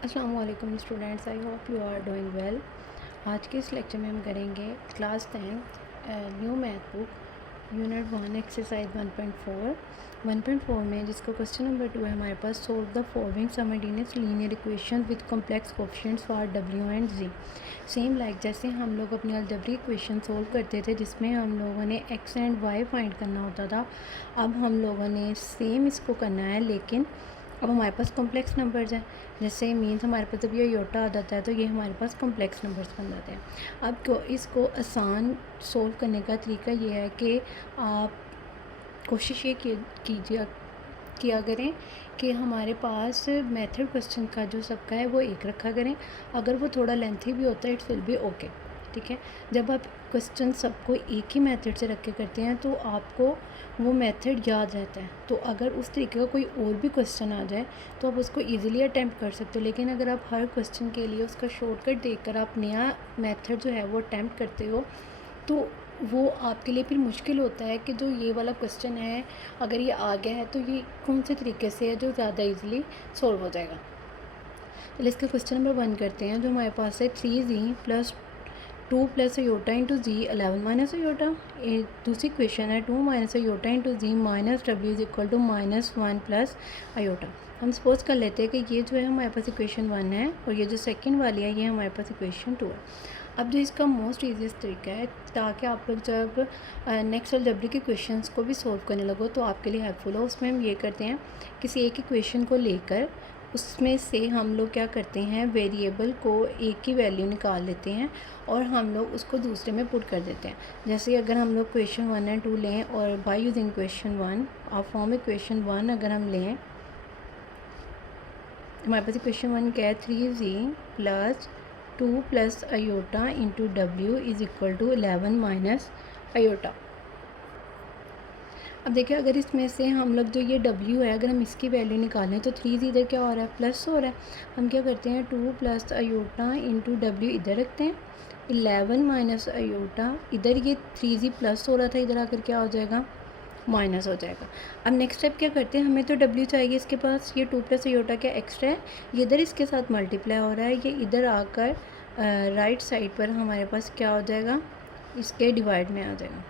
अस्सलाम वालेकुम students, I hope you are doing well. आज के इस लेक्चर में हम करेंगे class 10 new math book unit 1 exercise 1.4 में जिसका क्वेश्चन नंबर 2 है हमारे पास। Solve the following simultaneous linear equation with complex coefficients for डब्ल्यू एंड जी। सेम लाइक जैसे हम लोग अपनी अलजेब्रिक इक्वेशन सोल्व करते थे जिसमें हम लोगों ने एक्स एंड वाई फाइंड करना होता था, अब हम लोगों ने सेम इसको करना है, लेकिन अब हमारे पास कॉम्प्लेक्स नंबर्स हैं। जैसे मीन्स हमारे पास जब ये योटा आ जाता है तो ये हमारे पास कॉम्प्लेक्स नंबर्स बन जाते हैं। अब इसको आसान सोल्व करने का तरीका ये है कि आप कोशिश ये कीजिए किया करें कि हमारे पास मेथड क्वेश्चन का जो सबका है वो एक रखा करें। अगर वो थोड़ा लेंथी भी होता है इट्स विल बी ओके, ठीक है। जब आप क्वेश्चन सबको एक ही मेथड से रख के करते हैं तो आपको वो मेथड याद रहता है। तो अगर उस तरीके का कोई और भी क्वेश्चन आ जाए तो आप उसको इजीली अटैम्प्ट कर सकते हो, लेकिन अगर आप हर क्वेश्चन के लिए उसका शॉर्टकट देखकर आप नया मेथड जो है वो अटैम्प्ट करते हो तो वो आपके लिए फिर मुश्किल होता है कि जो ये वाला क्वेश्चन है अगर ये आ गया है तो ये कौन से तरीके से है जो ज़्यादा इजीली सॉल्व हो जाएगा। चलिए इसका क्वेश्चन नंबर 1 करते हैं। जो हमारे पास है 3z plus 2 plus iota into z 11 minus iota. दूसरी क्वेश्चन है 2 minus iota into ji minus W is equal to -1 plus iota. हम सपोज कर लेते हैं कि ये जो है हमारे पास इक्वेशन 1 है और ये जो सेकंड वाली है ये हमारे पास इक्वेशन 2 है। अब जो इसका मोस्ट ईजीएस्ट तरीका है ताकि आप लोग जब नेक्स्ट अलजेब्रिक के क्वेश्चंस को भी सॉल्व करने लगो तो आपके लिए हेल्पफुल हो, उसमें हम ये करते हैं किसी एक इक्वेशन को लेकर उसमें से हम लोग क्या करते हैं वेरिएबल को एक की वैल्यू निकाल लेते हैं और हम लोग उसको दूसरे में पुट कर देते हैं। जैसे अगर हम लोग क्वेश्चन 1 एंड 2 लें और बाय यूजिंग क्वेश्चन 1 और फॉर्म इक्वेशन 1 अगर हम लें, हमारे पास इक्वेशन 1 क्या है 3z plus 2 plus iota into W is equal to 11 minus iota. अब देखिए अगर इसमें से हम लोग जो ये w है अगर हम इसकी वैल्यू निकालें तो 3z इधर क्या हो रहा है प्लस हो रहा है। हम क्या करते हैं 2 प्लस अयोटा इंटू डब्ल्यू इधर रखते हैं, 11 माइनस अयोटा इधर ये 3z प्लस हो रहा था इधर आकर क्या हो जाएगा माइनस हो जाएगा। अब नेक्स्ट स्टेप क्या करते हैं, हमें तो w चाहिए इसके पास, ये 2 प्लस अयोटा क्या एक्स्ट्रा है ये इधर इसके साथ मल्टीप्लाई हो रहा है, ये इधर आकर राइट साइड पर हमारे पास क्या हो जाएगा इसके डिवाइड में आ जाएगा।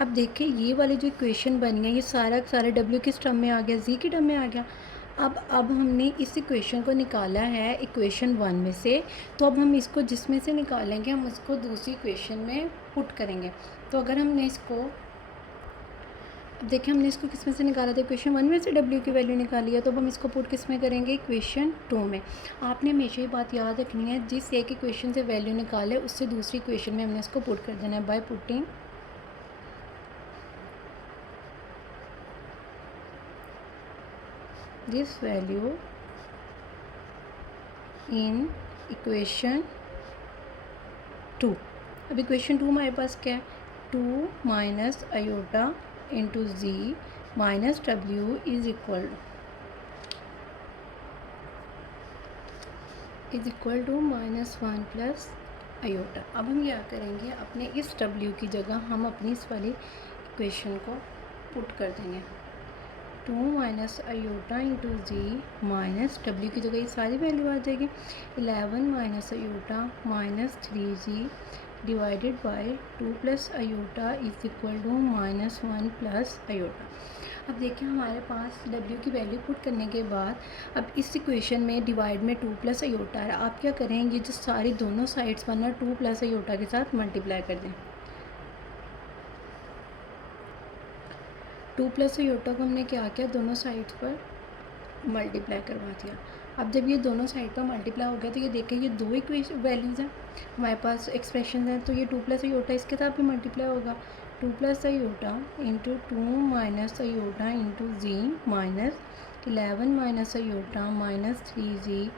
अब देखिए ये वाली जो इक्वेशन बनी है ये सारा सारा w किस टर्म में आ गया z की टर्म में आ गया। अब हमने इस इक्वेशन को निकाला है इक्वेशन 1 में से, तो अब हम इसको जिसमें से निकालेंगे हम उसको दूसरी इक्वेशन में पुट करेंगे। तो अगर हमने इसको अब देखिए हमने इसको किस में से निकाला था इक्वेशन 1 में से w की वैल्यू निकाली है, तो अब हम इसको पुट किस में करेंगे इक्वेशन 2 में। आपने हमेशा ये बात याद रखनी है जिस एक इक्वेशन से वैल्यू निकाले उससे दूसरी इक्वेशन में हमने इसको पुट कर देना है by putting this value in equation 2। अब इक्वेशन 2 हमारे पास क्या है 2 minus iota into ji minus W is equal to -1 plus iota. अब हम क्या करेंगे अपने इस w की जगह हम अपनी इस वाली इक्वेशन को पुट कर देंगे 2 माइनस अयोटा इंटू जी माइनस डब्ल्यू की जगह ये सारी वैल्यू आ जाएगी 11 minus iota minus 3g divided by 2 plus iota is equal to -1 plus iota. अब देखिए हमारे पास w की वैल्यू पुट करने के बाद अब इस इक्वेशन में डिवाइड में 2 प्लस अयोटा है। आप क्या करें ये जो सारी दोनों साइड्स पर ना 2 प्लस अयोटा के साथ मल्टीप्लाई कर दें। 2 प्लस अयोटा को हमने क्या किया दोनों साइड्स पर मल्टीप्लाई करवा दिया। अब जब ये दोनों साइड पर मल्टीप्लाई हो गया तो ये देखिए ये दो इक्वेशन वैल्यूज़ हैं हमारे पास एक्सप्रेशन है, तो ये 2 प्लस अयोटा इसके साथ भी मल्टीप्लाई होगा 2 plus iota into 2 minus iota into ji minus 11 minus iota minus 3g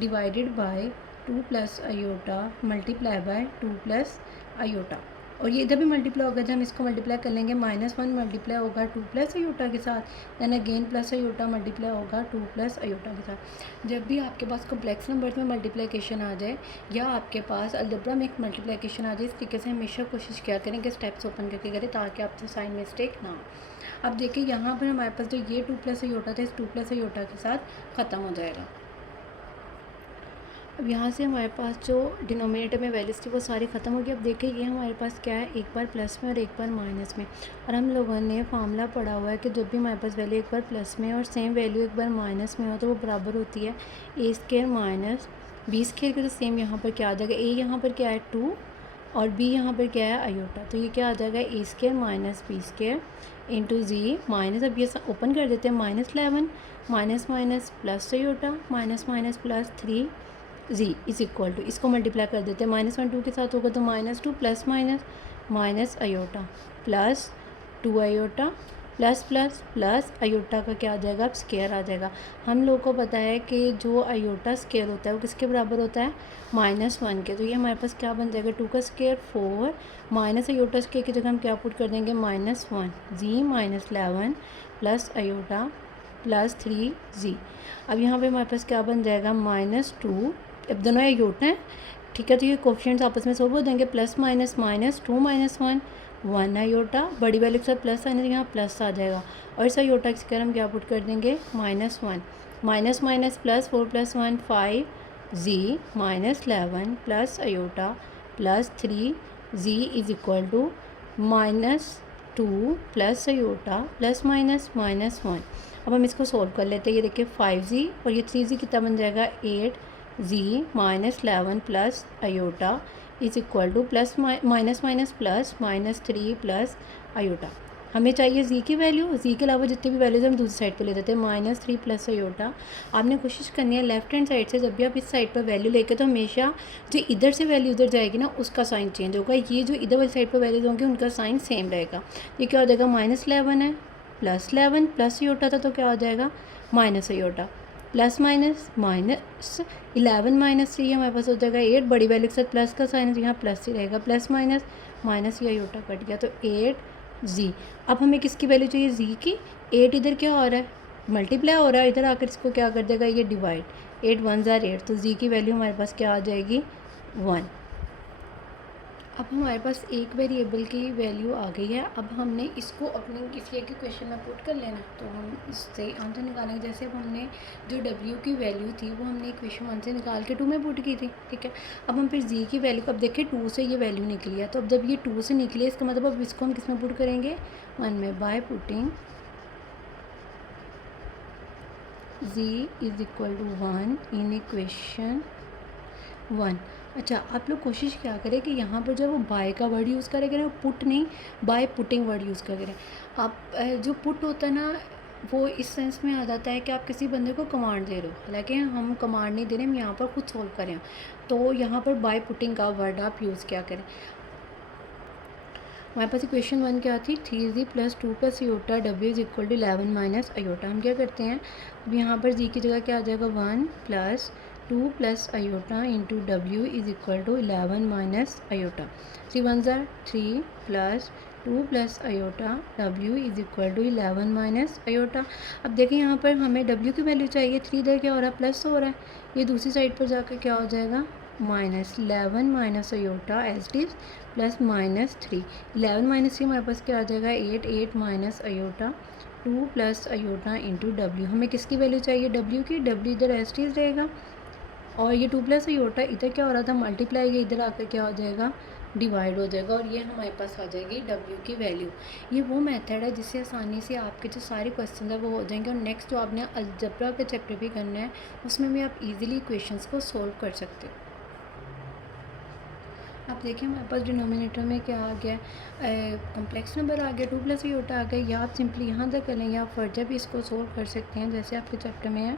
divided by 2 plus iota multiply by 2 plus iota. और ये इधर भी मल्टीप्लाई होगा, जब हम इसको मल्टीप्लाई कर लेंगे -1 मल्टीप्लाई होगा 2 प्लस अयोटा के साथ, then again plus iota multiply होगा 2 प्लस अयोटा के साथ। जब भी आपके पास कॉम्प्लेक्स नंबर्स में मल्टीप्लिकेशन आ जाए या आपके पास अलजेब्रा में एक मल्टीप्लिकेशन आ जाए, इस तरीके से हमेशा कोशिश किया करें कि स्टेप्स ओपन करके करें ताकि आपसे साइन मिस्टेक ना हो। अब देखिए यहाँ पर हमारे पास जो ये 2 प्लस अयोटा था इस 2 प्लस अयोटा के साथ ख़त्म हो जाएगा। अब यहाँ से हमारे पास जो डिनोमिनेटर में वैल्यूज़ थी वो सारी ख़त्म हो गई। अब देखिए ये हमारे पास क्या है, एक बार प्लस में और एक बार माइनस में। और हम लोगों ने फार्मूला पढ़ा हुआ है कि जब भी हमारे पास वैल्यू एक बार प्लस में और सेम वैल्यू एक बार माइनस में हो तो वो बराबर होती है ए स्क्वायर माइनस बी स्क्वायर के। तो सेम यहाँ पर क्या आ जाएगा, ए यहाँ पर क्या है 2 और बी यहाँ पर क्या है आयोटा, तो ये क्या आ जाएगा a square minus b square into ji minus, अब ये ओपन कर देते हैं, -11 minus minus plus iota minus minus plus 3 ji is equal to, इसको मल्टीप्लाई कर देते हैं, -1 2 के साथ होगा तो -2 plus minus minus iota plus 2 iota plus plus plus iota का क्या आ जाएगा, अब स्केयर आ जाएगा। हम लोग को पता है कि जो आयोटा स्केयर होता है वो किसके बराबर होता है, -1 के। तो ये हमारे पास क्या बन जाएगा, 2 का स्केयर 4 माइनस आयोटा स्केयर की जगह हम क्या पुट कर देंगे, -1 जी -11 प्लस आयोटा प्लस 3 जी। अब यहाँ पे हमारे पास क्या बन जाएगा, -2, अब दोनों आयोटा हैं, ठीक है, तो ये कोफिशिएंट्स आपस में सोल्व हो जाएंगे, प्लस माइनस -2 -1 1 आयोटा, बड़ी वैल्यू के साथ प्लस आने तो यहाँ प्लस आ जाएगा, और इस आयोटा की स्क्वायर हम क्या पुट कर देंगे, -1 minus minus plus 4 + 1 5 G -11 plus iota plus 3 ji is equal to -2 plus iota plus minus -1। अब हम इसको सोल्व कर लेते हैं, ये देखिए 5g और ये 3g कितना बन जाएगा, 8g -11 plus iota is equal two plus minus minus plus -3 plus iota. हमें चाहिए जी की वैल्यू, जी के अलावा जितनी भी वैल्यूज हम दूसरी साइड पे ले देते हैं, -3 प्लस आयोटा। आपने कोशिश करनी है लेफ्ट हैंड साइड से जब भी आप इस साइड पर वैल्यू लेके तो हमेशा जो इधर से वैल्यू उधर जाएगी ना उसका साइन चेंज होगा, ये जो इधर वाली साइड पर वैल्यूज होंगे उनका साइन सेम रहेगा। ये क्या हो जाएगा, -11 है +11 प्लस आयोटा था तो क्या हो जाएगा, माइनस आयोटा प्लस माइनस -11 -3 हमारे पास हो जाएगा 8, बड़ी वैल्यू के साथ प्लस का साइन है तो यहाँ प्लस ही रहेगा, प्लस माइनस माइनस ये आयोटा कट गया तो 8g। अब हमें किसकी वैल्यू चाहिए, जी की। 8 इधर क्या हो रहा है, मल्टीप्लाई हो रहा है, इधर आकर इसको क्या कर देगा, ये डिवाइड, 8 1 ज़ा 8, तो जी की वैल्यू हमारे पास क्या आ जाएगी, 1। अब हमारे पास एक वेरिएबल की वैल्यू आ गई है, अब हमने इसको अपने किसी एक क्वेश्चन में पुट कर लेना, तो हम इससे आंसर निकालेंगे। जैसे अब हमने जो w की वैल्यू थी वो हमने इक्वेशन 1 से निकाल के 2 में पुट की थी, ठीक है। अब हम फिर g की वैल्यू को, अब देखिए 2 से ये वैल्यू निकली है, तो अब जब ये 2 से निकली है इसका मतलब अब इसको हम किस में पुट करेंगे, 1 में, by putting g is equal to 1 in equation 1। अच्छा, आप लोग कोशिश क्या करें कि यहाँ पर जब वो बाय का वर्ड यूज़ करेंगे ना, पुट नहीं, बाय पुटिंग वर्ड यूज़ करें। आप जो पुट होता है ना वो इस सेंस में आ जाता है कि आप किसी बंदे को कमांड दे रहे हो, हालांकि हम कमांड नहीं दे रहे, हम यहाँ पर खुद सॉल्व करें, तो यहाँ पर बाय पुटिंग का वर्ड आप यूज़ क्या करें। हमारे पास इक्वेशन 1 क्या थी, 3g + 2 + iota w is equal to 11 minus iota. हम क्या करते हैं, अब यहाँ पर g की जगह क्या आ जाएगा, 1 + 2 + iota into w is equal to 11 minus iota. 3 1 ज़ा 3 + 2 + iota w is equal to 11 minus iota. अब देखें यहाँ पर हमें w की वैल्यू चाहिए, 3 इधर क्या हो रहा है, प्लस हो रहा है, ये दूसरी साइड पर जाकर क्या हो जाएगा, -11 minus iota as it is plus -3। 11 minus 3 हमारे पास क्या आ जाएगा, 8 8 minus iota 2 + iota into w। हमें किसकी वैल्यू चाहिए, w की, w इधर एज इट इज़ रहेगा, और ये 2 + आयोटा इधर क्या हो रहा था, मल्टीप्लाई, ये इधर आकर क्या हो जाएगा, डिवाइड हो जाएगा, और ये हमारे पास आ जाएगी w की वैल्यू। ये वो मेथड है जिससे आसानी से आपके जो सारे क्वेश्चन है वो हो जाएंगे, और नेक्स्ट जो आपने अलजेब्रा का चैप्टर भी करना है उसमें भी आप इजीली क्वेश्चंस को सोल्व कर सकते हो। आप देखिए हमारे पास डिनोमिनेटर में क्या आ गया, कॉम्प्लेक्स नंबर आ गया, 2 + आयोटा आ गया, या आप सिंपली यहाँ तक कर लें या आप फर्दर भी इसको सोल्व कर सकते हैं जैसे आपके चैप्टर में है।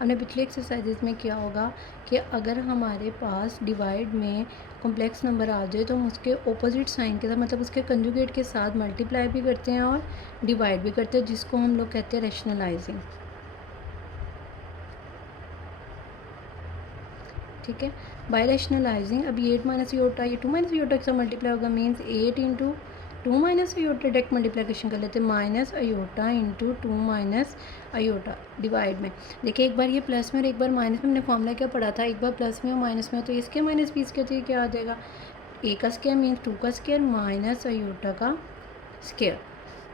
हमने पिछले एक्सरसाइजेज में क्या होगा कि अगर हमारे पास डिवाइड में कॉम्प्लेक्स नंबर आ जाए तो हम उसके ऑपोजिट साइन के साथ, मतलब उसके कंजुगेट के साथ मल्टीप्लाई भी करते हैं और डिवाइड भी करते हैं, जिसको हम लोग कहते हैं रैशनलाइजिंग, ठीक है, बाय रैशनलाइजिंग। अब ये 8 माइनस आयोटा, ये 2 माइनस आयोटा के साथ मल्टीप्लाई होगा, means 8 into 2 minus iota, direct multiplication कर लेते हैं, minus iota into 2 minus iota divide में। देखिए एक बार ये प्लस में और एक बार माइनस में, हमने फॉर्मूला क्या पढ़ा था, एक बार प्लस में और माइनस में हो तो इसके माइनस बी स्क्वायर, तो ये क्या आ जाएगा, ए का स्क्वायर मीन्स 2 का स्क्वायर माइनस आयोटा का स्क्वायर,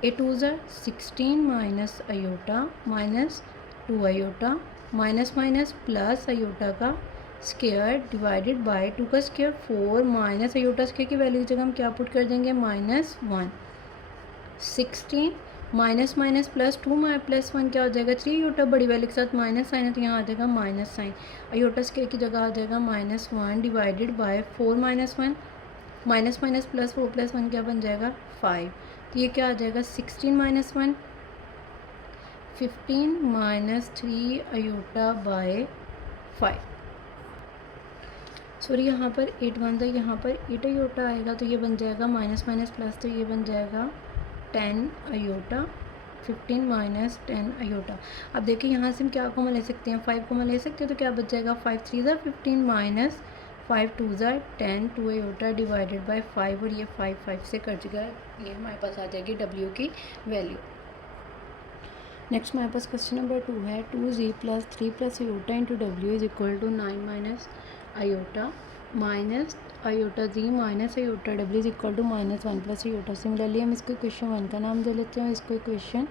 8 2 ज़ा 16 minus iota minus 2 iota minus minus plus iota का स्क्वायर डिवाइडेड बाय 2 का स्क्वायर 4 माइनस आयोटा स्क्वायर की वैल्यू की जगह हम क्या पुट कर देंगे -1। 16 माइनस माइनस प्लस 2 प्लस 1 क्या हो जाएगा 3 आयोटा, बड़ी वैल्यू के साथ माइनस साइन है तो यहाँ आ जाएगा माइनस साइन। आयोटा स्क्वायर की जगह आ जाएगा -1 divided by 4 minus 1 minus minus plus 4 plus 1 क्या बन जाएगा 5। तो ये क्या आ जाएगा 16 minus 1 15 minus 3 iota by 5। Sorry यहाँ पर 8 वन था, यहाँ पर 8 आयोटा आएगा तो ये बन जाएगा माइनस माइनस प्लस, तो ये बन जाएगा 10 आयोटा। 15 minus 10 iota. अब देखिए यहाँ से हम क्या कॉमन ले सकते हैं 5 कॉमन ले सकते हैं तो क्या बच जाएगा 5 3 ज़ा 15 माइनस 5 2 ज़ा 10 2 आयोटा डिवाइडेड बाय 5 और ये 5 से कट जाएगा, ये हमारे पास आ जाएगी W की वैल्यू। नेक्स्ट हमारे पास क्वेश्चन नंबर 2 है 2z plus 3 plus iota into W is equal to 9 minus iota minus iota ji minus iota W is equal to -1 plus iota. Similarly हम इसको इक्वेशन 1 का नाम दे लेते हैं और इसको इक्वेशन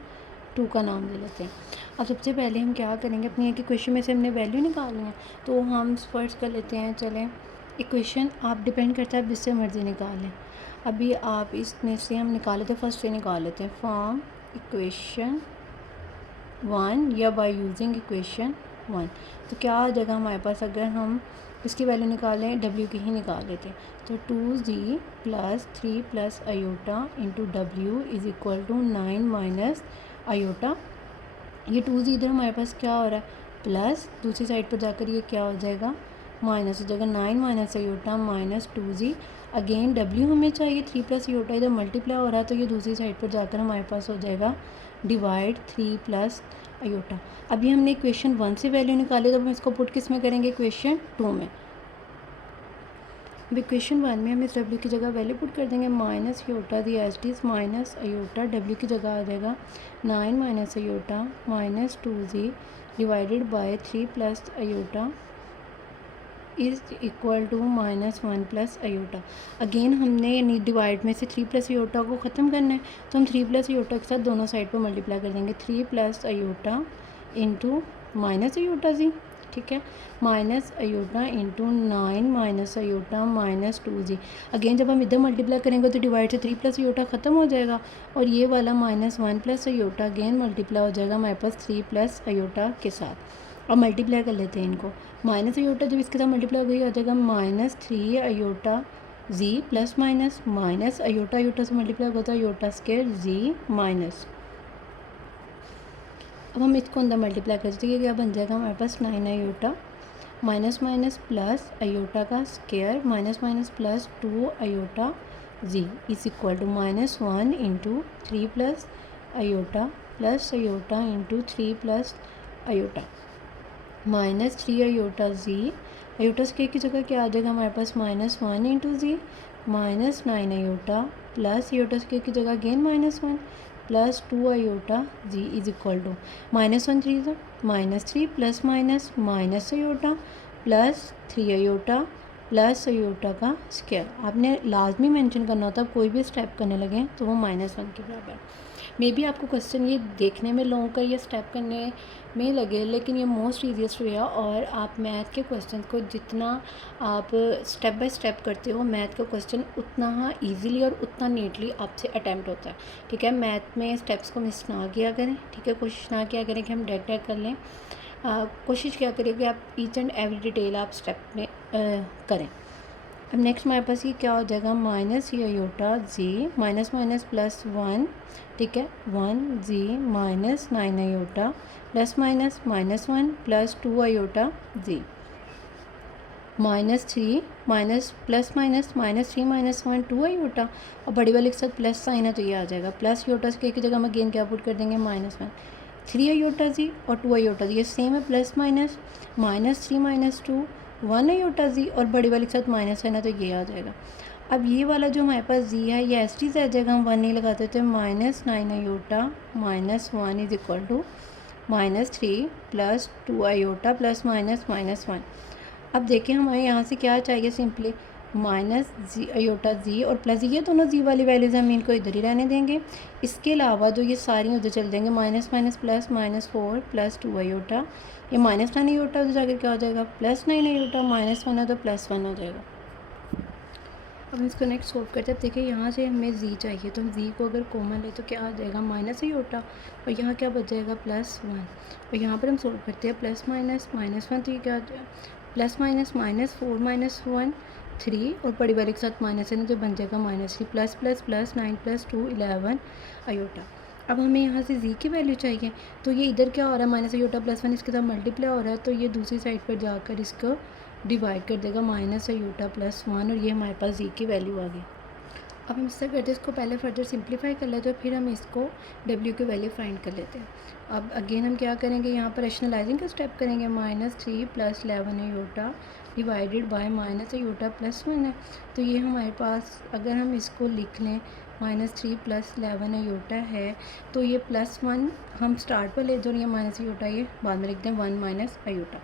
2 का नाम दे लेते हैं। अब सबसे पहले हम क्या करेंगे, अपनी एक इक्वेशन में से हमने वैल्यू निकालनी है तो हम फर्स्ट कर लेते हैं। चलें इक्वेशन आप डिपेंड करता है आप जिससे मर्ज़ी निकाल लें। अभी आप इसमें से हम निकाले थे फर्स्ट से निकाल लेते हैं फ्रॉम इक्वेशन 1 या बाय यूजिंग इक्वेशन 1। तो क्या आ जाएगा हमारे पास, अगर हम इसकी वैल्यू निकालें W की ही निकाल लेते हैं तो 2z plus 3 plus iota into W is equal to 9 minus iota. ये 2z इधर हमारे पास क्या हो रहा है प्लस, दूसरी साइड पर जाकर ये क्या हो जाएगा माइनस हो जाएगा 9 minus iota minus 2z। Again W हमें चाहिए 3 प्लस आयोटा इधर मल्टीप्लाई हो रहा है तो ये दूसरी साइड पर जाकर हमारे पास हो जाएगा डिवाइड 3 प्लस आयोटा। अभी हमने इक्वेशन 1 से वैल्यू निकाली तो हम इसको पुट किस में करेंगे इक्वेशन 2 में। अब इक्वेशन 1 में हम इस W की जगह वैल्यू पुट कर देंगे minus iota the as it is minus iota, W की जगह आ जाएगा 9 minus iota minus 2z divided by 3 plus iota is equal to -1 plus iota. Again हमने डिवाइड में से 3 प्लस आयोटा को ख़त्म करना है तो हम 3 प्लस आयोटा के साथ दोनों साइड पर मल्टीप्लाई कर देंगे 3 plus iota into minus iota z, ठीक है, minus iota into 9 minus iota minus 2z। Again जब हम इधर मल्टीप्लाई करेंगे तो डिवाइड से 3 प्लस आयोटा ख़त्म हो जाएगा और ये वाला -1 प्लस आयोटा अगेन मल्टीप्लाई हो जाएगा हमारे पास 3 प्लस आयोटा के साथ। अब मल्टीप्लाई कर लेते हैं इनको, माइनस आयोटा जब इसके साथ मल्टीप्लाई हो गई आ जाएगा -3 iota g plus minus iota iota से मल्टीप्लाई होगा तो आयोटा स्क्वायर जी माइनस। अब हम इसको अंदर मल्टीप्लाई करते हैं, क्या बन जाएगा हमारे पास 9 iota minus minus plus iota का square minus minus plus 2 iota ji is equal to -1 into 3 plus iota into 3 plus iota -3 iota z. Iota square की जगह क्या आ जाएगा हमारे पास -1 इंटू जी minus 9 iota plus iota square की जगह again -1 plus 2 iota ji is equal to -1 3 -3 plus minus iota plus 3 iota plus iota का स्क्वायर। आपने लाजमी मेंशन करना होता है, कोई भी स्टेप करने लगे तो वो -1 के बराबर। मे बी आपको क्वेश्चन ये देखने में लॉन्ग कर या स्टेप करने में लगे लेकिन ये मोस्ट ईजीएस्ट वे है और आप मैथ के क्वेश्चन को जितना आप स्टेप बाय स्टेप करते हो मैथ का क्वेश्चन उतना ईजीली और उतना नीटली आपसे अटैम्प्ट होता है, ठीक है। मैथ में स्टेप्स को मिस ना किया करें, ठीक है, कोशिश ना किया करें कि हम डायरेक्ट कर लें, कोशिश क्या करें कि आप ईच एंड एवरी डिटेल आप स्टेप में करें। अब नेक्स्ट हमारे पास ये क्या हो जाएगा माइनस आयोटा जी माइनस माइनस प्लस 1, ठीक है, 1 जी minus 9 iota plus -1 plus 2 iota z -3 minus plus -3 -1 2 iota और बड़ी वाले के साथ प्लस साइन है तो ये आ जाएगा प्लस आयोटा के की जगह हम अगेन क्या पुट कर देंगे -1 3 आयोटा जी और 2 आयोटा जी, ये सेम है प्लस -3 -2 1 आयोटा जी और बड़ी वाले के साथ माइनस है ना तो ये आ जाएगा। अब ये वाला जो हमारे पास जी है ये एस टी से आ जाएगा, हम 1 नहीं लगाते थे -9 iota -1 is equal to -3 plus 2 iota plus -1। अब देखिए हमें यहाँ से क्या चाहिए, simply minus g iota g और प्लस ये दोनों जी वाली वैल्यूज़ हम इनको इधर ही रहने देंगे। इसके अलावा जो ये सारी उधर चल जाएंगे, माइनस माइनस प्लस -4 + 2 आयोटा, ये -9 आयोटा उधर जाकर क्या हो जाएगा +9 आयोटा, -1 है तो +1 हो जाएगा। अब हम इसको नेक्स्ट सोल्व करते हैं। देखिए यहाँ से हमें जी चाहिए, तो हम जी को अगर कॉमन ले तो क्या आ जाएगा माइनस आयोटा और यहाँ क्या बच जाएगा +1। और यहाँ पर हम सोल्व करते हैं प्लस माइनस -1, तो ये क्या प्लस माइनस -4 - 1 3 और बड़ी वाले के साथ माइनस है ना, तो बन जाएगा -3 प्लस प्लस प्लस 9 + 2 11 आयोटा। अब हमें यहाँ से जी की वैल्यू चाहिए, तो ये इधर क्या हो रहा है माइनस आयोटा +1 इसके साथ मल्टीप्लाई हो रहा है, तो ये दूसरी साइड पर जाकर इसको डिवाइड कर देगा माइनस आयोटा +1 और ये हमारे पास जी की वैल्यू आ गई। अब हम इससे करते हैं, इसको पहले फर्दर सिंप्लीफाई कर लेते हैं, फिर हम इसको W की वैल्यू फाइंड कर लेते हैं। अब अगेन हम क्या करेंगे, यहाँ पर रैशनलाइजिंग का स्टेप करेंगे। -3 + 11 iota divided by minus iota +1 है, तो ये हमारे पास अगर हम इसको लिख लें -3 + 11 आयोटा है, तो ये +1 हम स्टार्ट पर ले जो ये माइनस आयोटा ये बाद में लिख दें 1 - आयोटा।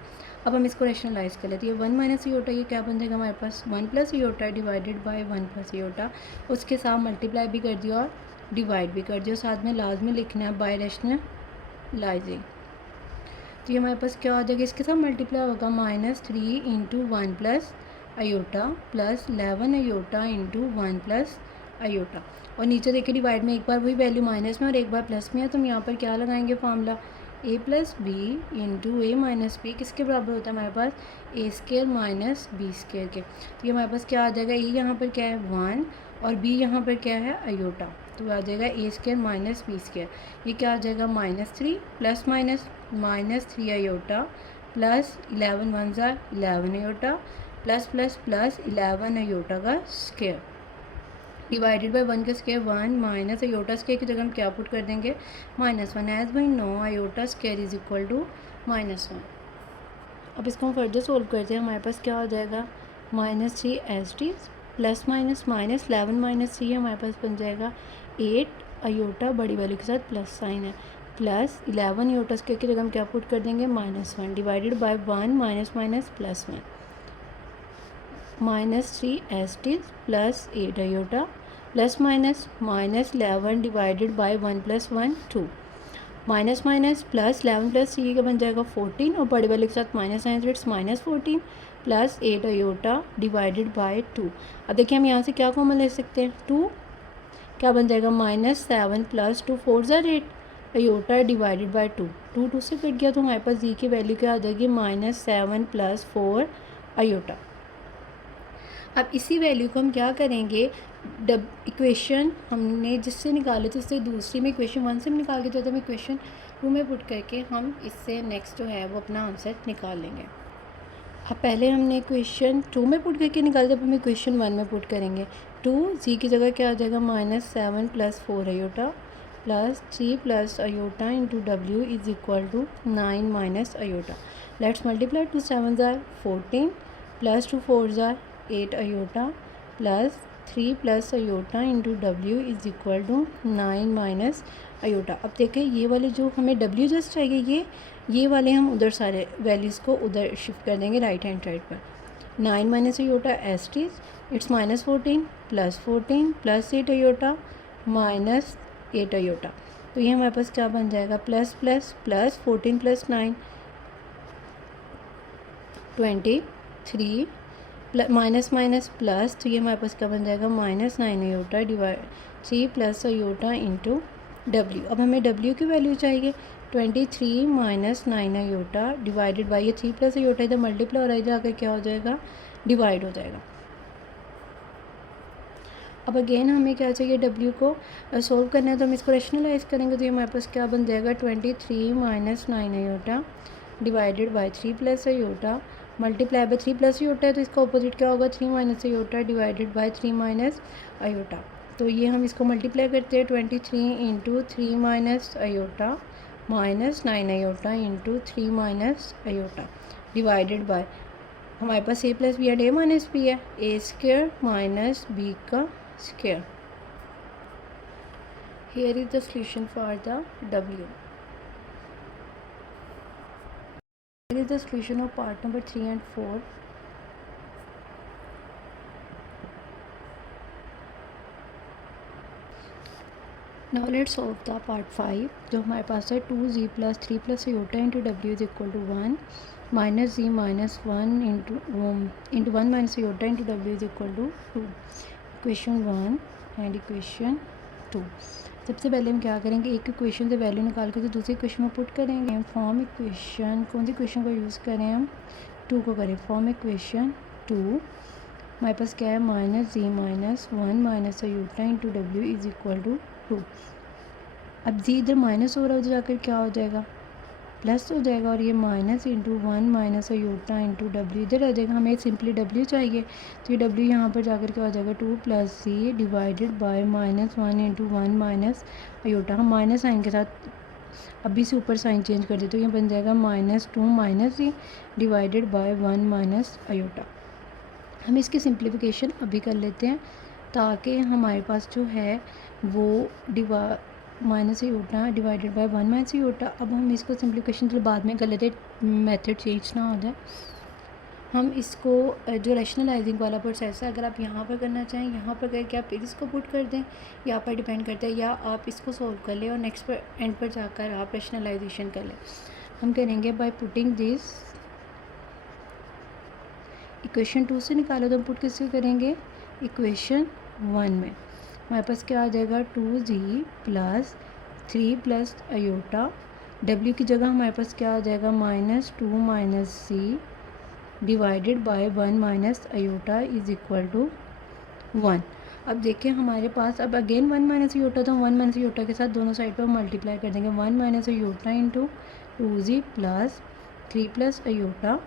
अब हम इसको रैशनलाइज कर लेते हैं। 1 - आयोटा ये क्या बन जाएगा हमारे पास 1 + आयोटा डिवाइडेड बाय 1 + आयोटा, उसके साथ मल्टीप्लाई भी कर दिया और डिवाइड भी कर दिया, साथ में लाजमी लिखना है बाय रैशनलाइजिंग। तो ये हमारे पास क्या हो जाएगा, इसके साथ मल्टीप्लाई होगा -3 × 1 + आयोटा प्लस 11 आयोटा × 1 + आयोटा। और नीचे देखिए डिवाइड में एक बार वही वैल्यू माइनस में और एक बार प्लस में है, तो हम यहाँ पर क्या लगाएंगे formula a + b × a - b किसके बराबर होता है हमारे पास a² - b² के। तो ये हमारे पास क्या आ जाएगा, a यहाँ पर क्या है 1 और b यहाँ पर क्या है आयोटा, तो आ जाएगा a² - b²। ये क्या आ जाएगा -3 plus minus -3 iota plus 11 × 1 = 11 iota plus plus plus 11 iota का स्क्वायर डिवाइडेड बाय 1 का स्क्वायर 1 माइनस आयोटा स्क्वायर की जगह हम क्या पुट कर देंगे -1 as by know iota square is equal to -1। अब इसको हम फर्दर सोल्व करते हैं, हमारे पास क्या हो जाएगा -3 एज टी प्लस माइनस -11 - 3 हमारे पास बन जाएगा 8 आयोटा बड़ी वैल्यू के साथ प्लस साइन है प्लस 11 आयोटा स्क्वायर की जगह हम क्या पुट कर देंगे -1 divided by 1 minus minus plus 1 -3 S T plus 8 iota plus minus -11 divided by 1 + 1 2 minus minus plus 11 + 3 का बन जाएगा 14 और बड़े वाले के साथ माइनस आए तो it's -14 plus 8 iota divided by 2। अब देखिए हम यहाँ से क्या कॉमन ले सकते हैं 2, क्या बन जाएगा -7 + 2 4 = 8 आयोटा डिवाइडेड बाय 2 2 2 से कट गया, तो हमारे पास जी की वैल्यू क्या आ जाएगी -7 + 4 आयोटा। अब इसी वैल्यू को हम क्या करेंगे, इक्वेशन हमने जिससे निकाले थे उससे दूसरी में इक्वेशन 1 से निकाल के, तो हम इक्वेशन 2 में पुट करके हम इससे नेक्स्ट जो है वो अपना आंसर निकाल लेंगे। अब पहले हमने इक्वेशन 2 में पुट करके निकाले, जब हम इक्वेशन 1 में पुट करेंगे 2 जी की जगह क्या आ जाएगा -7 + 4 iota plus 3 + iota × W is equal to 9 - iota. Let's multiply 2 7 = 14 plus 2 4 = 8 iota plus 3 + iota × W is equal to 9 - iota. अब देखें ये वाले जो हमें W जस्ट चाहिए, ये वाले हम उधर सारे वैल्यूज़ को उधर शिफ्ट कर देंगे राइट हैंड साइड पर। 9 - iota S T it's -14 + 14 + 8 iota -8 iota, तो ये हमारे पास क्या बन जाएगा plus plus plus 14 + 9 23 minus minus plus, तो ये हमारे पास क्या बन जाएगा -9 आयोटा डिवाइड 3 + आयोटा × W। अब हमें W की वैल्यू चाहिए 23 - 9 आयोटा डिवाइडेड बाई ये 3 + आयोटा इधर मल्टीप्लाई हो रहा है, इधर आकर क्या हो जाएगा डिवाइड हो जाएगा। अब अगेन हमें क्या चाहिए W को सोल्व करना है, तो हम इसको रैशनलाइज करेंगे, तो ये हमारे पास क्या बन जाएगा 23 - 9 iota divided by 3 + iota multiply by 3 + iota है, तो इसका अपोजिट क्या होगा 3 - आयोटा डिवाइडेड बाय 3 - आयोटा। तो ये हम इसको मल्टीप्लाई करते हैं 23 × 3 - iota -9 iota × 3 - iota divided bye हमारे पास a + b and a - b है a² - b का square. Here is the solution for the W. Here is the solution of part number 3 and 4. Now let's solve the part 5 जो हमारे पास है 2z plus 3 plus iota into W is equal to 1 minus g minus 1 into 1 minus iota into W is equal to 2। Equation 1 and equation 2। सबसे पहले हम क्या करेंगे, एक इक्वेशन से वैल्यू निकाल के तो दूसरी इक्वेशन में पुट करेंगे। हम फॉर्म इक्वेशन, कौन सी इक्वेशन को यूज़ करें, हम 2 को करें। फॉर्म इक्वेशन 2 हमारे पास क्या है, minus g minus 1 minus iota into W is equal to 2। अब जी इधर माइनस हो रहा है, उधर जाकर क्या हो जाएगा, प्लस हो जाएगा। और ये minus into 1 minus iota into W इधर आ जाएगा। हमें सिंपली डब्ल्यू चाहिए तो ये डब्ल्यू यहाँ पर जाकर क्या हो जाएगा, 2 plus C divided by minus 1 into 1 minus iota. हम माइनस साइन के साथ अभी से ऊपर साइन चेंज कर देते तो ये बन जाएगा minus 2 minus C divided by 1 minus iota. हम इसकी सिंप्लीफिकेशन अभी कर लेते हैं ताकि हमारे पास जो है वो minus iota divided by 1 minus iota. अब हम इसको सिंप्लीफिकेशन तो बाद में कर लेते, मेथड चेंज ना हो जाए। हम इसको जो रैशनलाइजिंग वाला प्रोसेस है, अगर आप यहाँ पर करना चाहें यहाँ पर करके आप इसको पुट कर दें, यहाँ पर डिपेंड करता है, या आप इसको सॉल्व कर लें और नेक्स्ट पर एंड पर जाकर आप रैशनलाइजेशन कर लें। हम करेंगे बाय पुटिंग दिस इक्वेशन 2 से निकालो, तो हम पुट किससे करेंगे, इक्वेशन 1 में। हमारे पास क्या आ जाएगा, 2z plus 3 plus iota, w की जगह हमारे पास क्या आ जाएगा, minus 2 minus C divided by 1 minus iota is equal to 1। अब देखिए हमारे पास अब अगेन 1 माइनस आयोटा, तो हम 1 माइनस आयोटा के साथ दोनों साइड पर मल्टीप्लाई कर देंगे। 1 minus iota into 2z plus 3 plus iota,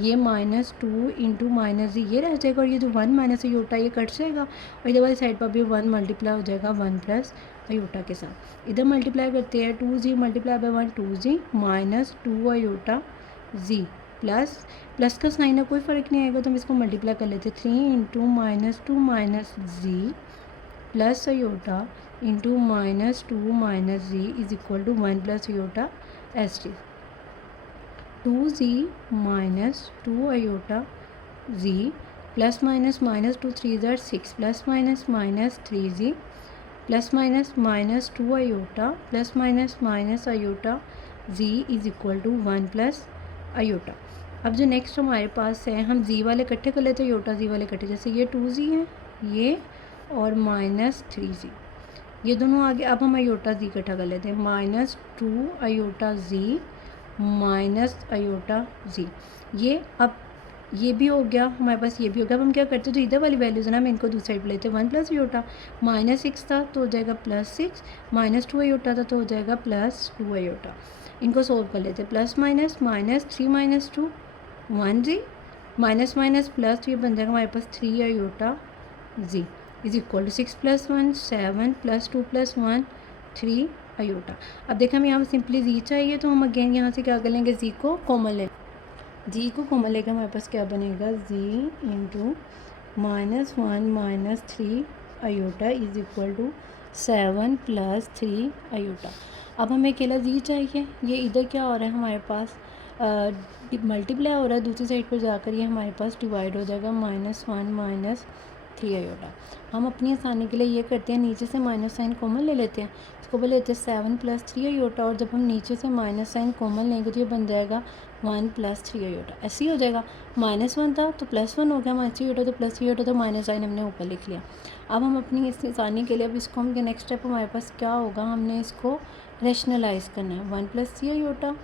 ये माइनस 2 इंटू माइनस जी ये रह जाएगा, और ये जो 1 माइनस आयोटा ये कट जाएगा, और इधर वाली साइड पर भी 1 मल्टीप्लाई हो जाएगा 1 प्लस आयोटा के साथ। इधर मल्टीप्लाई करते हैं, 2z multiply by 1 2z minus 2 iota g plus का साइन है, कोई फ़र्क नहीं आएगा तो हम इसको मल्टीप्लाई कर लेते हैं। 3 into minus 2 minus g plus iota into minus 2 minus g is equal to 1 plus iota S T. 2z minus 2 iota z plus minus minus 2 3 ज़ार 6 plus minus minus 3z plus minus minus 2 iota plus minus minus iota z is equal to 1 plus iota. अब जो next हमारे पास है, हम z वाले इकट्ठे कर लेते हैं, आयोटा z वाले इकट्ठे, जैसे ये 2z है ये और माइनस 3z ये दोनों आगे। अब हम आयोटा z इकट्ठा कर लेते हैं, minus 2 iota z minus iota z, ये अब ये भी हो गया हमारे पास, ये भी हो गया। अब हम क्या करते हैं, जो इधर वाली वैल्यूज़ है ना, हम इनको दूसरी साइड पर लेते हैं। 1 प्लस आयोटा माइनस 6 था तो हो जाएगा प्लस 6, माइनस 2 आयोटा था तो हो जाएगा प्लस 2 आयोटा। इनको सोल्व कर लेते हैं, प्लस माइनस माइनस 3 माइनस 2 1 जी माइनस माइनस प्लस, तो ये बन जाएगा हमारे पास 3 iota ji is equal to 6 plus 1 7 plus 2 plus 1 3 iota. अब देखिए हमें यहाँ सिंपली जी चाहिए तो हम अगेन यहाँ से क्या कर लेंगे, जी को कॉमन ले, जी को कॉमन लेकर हमारे पास क्या बनेगा, z into minus 1 minus 3 iota is equal to 7 plus 3 iota. अब हमें अकेला जी चाहिए, ये इधर क्या हो रहा है हमारे पास मल्टीप्लाई हो रहा है, दूसरी साइड पर जाकर ये हमारे पास डिवाइड हो जाएगा माइनस 1 माइनस 3 आयोटा। हम अपनी आसानी के लिए ये करते हैं, नीचे से माइनस साइन कॉमन ले लेते हैं, इसको बोले लेते हैं 7 प्लस 3 आयोटा, और जब हम नीचे से माइनस साइन कॉमन लेंगे तो ये बन जाएगा 1 प्लस 3 आयोटा। ऐसे ही हो जाएगा, माइनस 1 था तो प्लस 1 हो गया, माइनस 3 आयोटा तो प्लस 3 आयोटा, तो माइनस साइन हमने ऊपर लिख लिया। अब हम अपनी इस आसानी के लिए अब इसको हम नेक्स्ट स्टेप हमारे पास क्या होगा, हमने इसको रैशनलाइज़ करना है। 1 प्लस 3 आयोटा,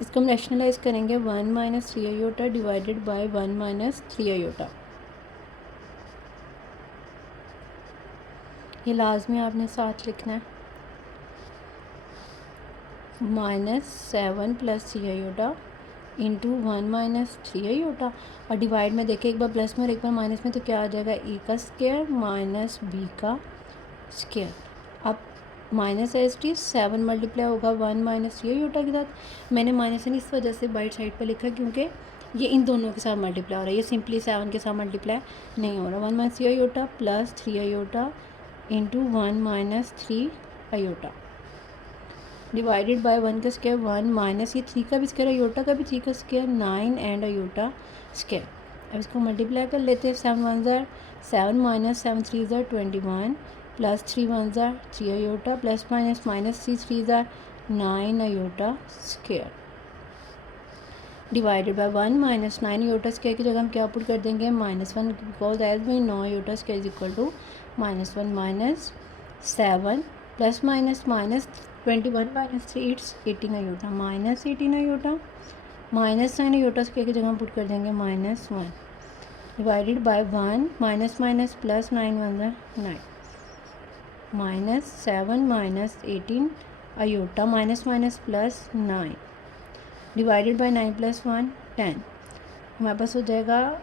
इसको हम रैशनलाइज़ करेंगे 1 minus 3 iota divided by 1 minus 3 iota. ये लाजमी आपने साथ लिखना है, minus 7 plus 3 iota into 1 minus 3 iota, और डिवाइड में देखिए एक बार प्लस में और एक बार माइनस में, तो क्या आ जाएगा, ए का स्क्वायर माइनस बी का स्क्वायर। अब माइनस एस टी 7 मल्टीप्लाई होगा 1 माइनस 3 आयोटा के साथ। मैंने माइनस इस वजह से बाइट साइड पर लिखा क्योंकि ये इन दोनों के साथ मल्टीप्लाई हो रहा है, ये सिंपली 7 के साथ मल्टीप्लाई नहीं हो रहा। 1 minus 3 iota plus 3 iota into 1 minus 3 iota divided by 1 का स्क्वायर 1 माइनस ये 3 का भी स्क्वायर आयोटा का भी 3 का स्क्वायर 9 एंड आयोटा स्क्वायर। अब इसको मल्टीप्लाई कर लेते हैं, 7 1 ज़ार 7 माइनस 7 3 ज़ार 21 प्लस 3 1 ज़ार 3 आयोटा प्लस माइनस माइनस 3 ज़ार 9 iota square divided by 1 minus 9 iota square की जगह हम क्या पुट कर देंगे -1 because as we know iota square is equal to -1 minus 7 plus minus minus 21 minus 3 it's 18 iota minus 18 iota minus 9 iota square की जगह हम पुट कर देंगे -1 divided by 1 minus minus plus 9 1 9 -7 minus 18 iota minus minus plus 9 divided by 9 plus 1 10 हमारे पास हो जाएगा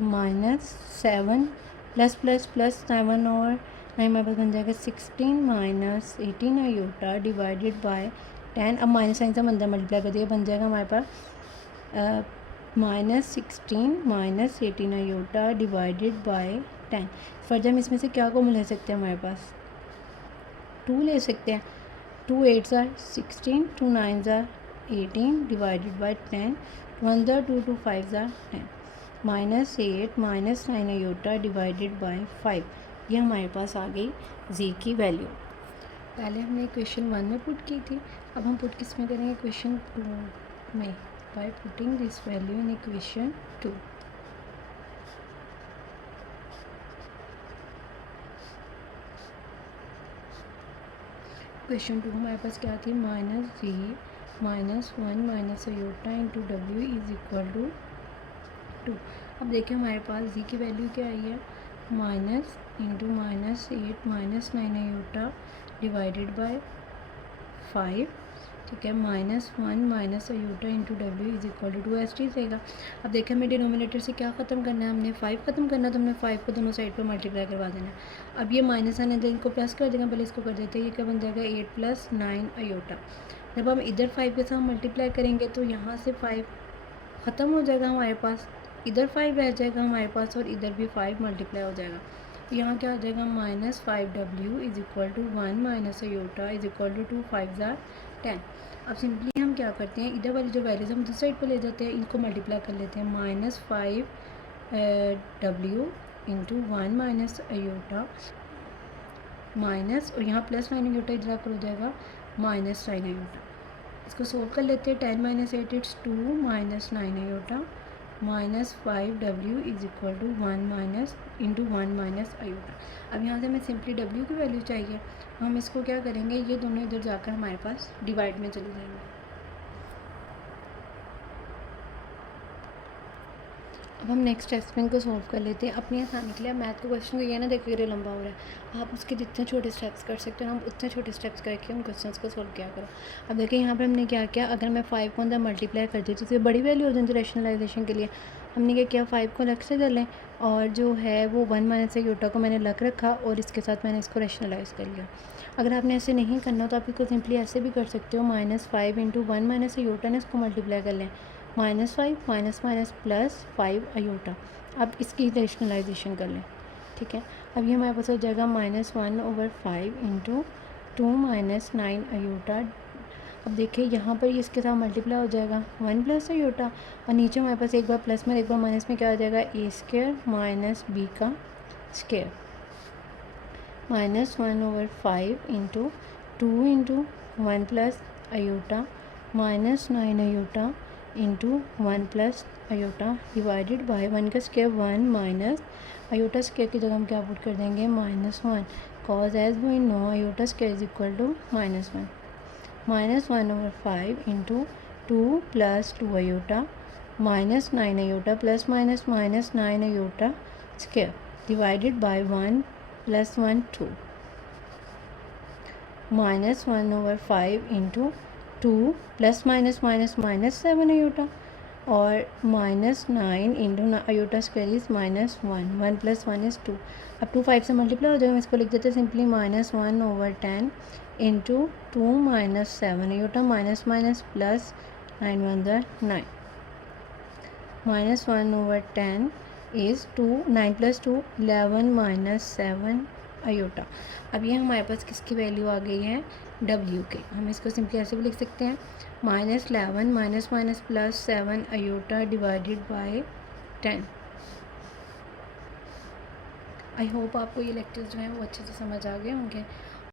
-7 plus plus plus 7 और 9 हमारे पास बन जाएगा 16 माइनस 18 आयोटा डिवाइडेड बाय 10 अब माइनस साइन से हम अंदर मल्टीप्लाई कर दिया बन जाएगा हमारे पास -16 minus 18 iota divided bye 10 further हम इसमें से क्या को ले सकते हैं हमारे पास 2 ले सकते हैं 2 8 ज़ार 16 2 9 ज़ार 18 डिवाइडेड बाई 10 1 ज़ार 2 2 5 ज़ार 10 -8 माइनस 9 आयोटा डिवाइडेड बाई 5 ये हमारे पास आ गई जी की वैल्यू। पहले हमने क्वेश्चन 1 में पुट की थी, अब हम पुट किस में करेंगे क्वेश्चन 2 में by putting this value in equation 2। Question 2 हमारे पास क्या थी -g -1 minus iota into W is equal to 2। अब देखिए हमारे पास जी की वैल्यू क्या आई है minus into -8 minus 9 iota divided by 5 ठीक है -1 minus iota into W is equal to 2 S T रहेगा। अब देखिए हमें डिनोमिनेटर से क्या ख़त्म करना है हमने 5 ख़त्म करना है तो हमने 5 को दोनों साइड पर मल्टीप्लाई करवा देना है। अब ये माइनस आने दें इनको प्लस कर देंगे पहले इसको कर देते हैं ये क्या बन जाएगा 8 प्लस 9 आयोटा। जब हम इधर 5 के साथ मल्टीप्लाई करेंगे तो यहाँ से 5 ख़त्म हो जाएगा हमारे पास इधर 5 रह जाएगा हमारे पास और इधर भी 5 मल्टीप्लाई हो जाएगा तो यहाँ क्या हो जाएगा -5w is equal to 1 minus iota is equal to 2 5 ज़ार 10। अब सिंपली हम क्या करते हैं इधर वाली जो वैल्यूज हम दूसरी साइड पर ले जाते हैं इनको मल्टीप्लाई कर लेते हैं -5w into 1 minus iota minus और यहाँ प्लस 9 आयोटा इधर आकर हो जाएगा -9 आयोटा। इसको सोल्व कर लेते हैं 10 minus 8 it's 2 minus 9 iota -5w is equal to 1 minus into 1 minus iota. अब यहाँ से हमें सिंपली w की वैल्यू चाहिए हम इसको क्या करेंगे ये दोनों इधर जाकर हमारे पास डिवाइड में चले जाएंगे। अब हम नेक्स्ट एक्सपेरिमेंट को सॉल्व कर लेते हैं अपनी आसानी के लिए। मैथ का क्वेश्चन को ये ना देखिए अगर लंबा हो रहा है आप उसके जितने छोटे स्टेप्स कर सकते हो हम उतने छोटे स्टेप्स करके उन क्वेश्चंस को सॉल्व किया करो। अब देखिए यहाँ पर हमने क्या किया अगर मैं 5 को अंदर मल्टीप्लाई कर देती तो बड़ी वैल्यू हो जाती रैशनलाइजेशन के लिए हमने क्या किया 5 को अलग से कर लें और जो है वो 1 माइनस आयोटा को मैंने अलग रखा और इसके साथ मैंने इसको रैशनलाइज कर लिया। अगर आपने ऐसे नहीं करना तो आप इसको सिंपली ऐसे भी कर सकते हो -5 इंटू 1 माइनस आयोटा ने इसको मल्टीप्लाई कर लें -5 माइनस माइनस प्लस 5 आयोटा। अब इसकी रैशनलाइजेशन कर लें ठीक है। अब ये हमारे पास हो जाएगा -1/5 इंटू 2 माइनस 9 आयोटा। अब देखिए यहाँ पर इसके साथ मल्टीप्लाई हो जाएगा 1 प्लस आयोटा और नीचे हमारे पास एक बार प्लस में एक बार माइनस में क्या हो जाएगा a स्क्वायर माइनस b का square -1/5 into 2 into 1 plus iota -9 iota into 1 plus iota divided by 1 का स्क्वायर 1 माइनस आयोटा स्क्वायर की जगह हम क्या पुट कर देंगे -1 cause as we know iota square is equal to -1 -1/5 into 2 plus 2 iota -9 iota plus minus -9 iota square divided by 1 plus 1 2 -1/5 into 2 plus minus minus -7 iota और -9 into iota square is -1 1 plus 1 is 2। अब 2 5 से multiply हो जाएगा हम इसको लिख देते हैं simply -1/10 into 2 minus 7 iota minus minus plus 9 1 ज़ार 9 -1/10 इज़ 2 9 प्लस 2 11 माइनस 7 आयोटा। अब ये हमारे पास किसकी वैल्यू आ गई है w के। हम इसको सिंपली ऐसे भी लिख सकते हैं -11 minus minus plus 7 iota divided bye 10। I hope आपको ये लेक्चर्स जो हैं वो अच्छे से समझ आ गए होंगे।